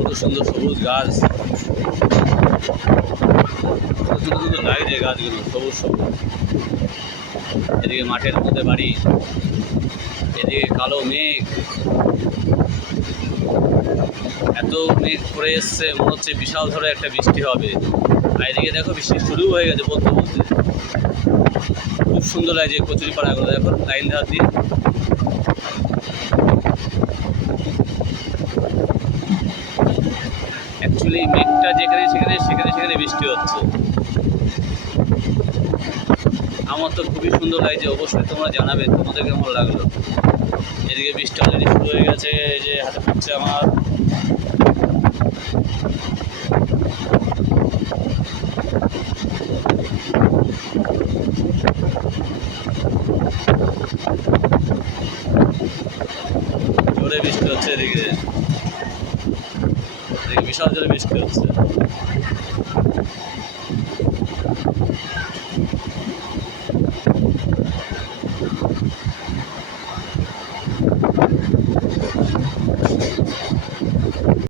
কত সুন্দর সবুজ গাছ। সুন্দর সুন্দর লাগছে গাছগুলো, সবুজ সবুজ। এদিকে মাঠের মধ্যে বাড়ি, এদিকে কালো মেঘ। এত মেঘ করে এসছে, মনে হচ্ছে বিশাল ধরে একটা বৃষ্টি হবে। আর এদিকে দেখো বৃষ্টি শুরু হয়ে গেছে বলতে বলতে। খুব সুন্দর লাগছে কচুরি পাড়াগুলো দেখো লাইন ধার দিয়ে অ্যাকচুয়ালি মেঘটা যেখানে সেখানে সেখানে সেখানে বৃষ্টি হচ্ছে। আমার তো খুবই সুন্দর লাগছে, অবশ্যই তোমরা জানাবে, তোমাদের কেমন লাগল? এদিকে বৃষ্টি অলরেডি শুরু হয়ে গেছে, এই যে হাতে পড়ছে আমার। জোরে বৃষ্টি হচ্ছে এদিকে এদিকে। বিশাল জোরে বৃষ্টি হচ্ছে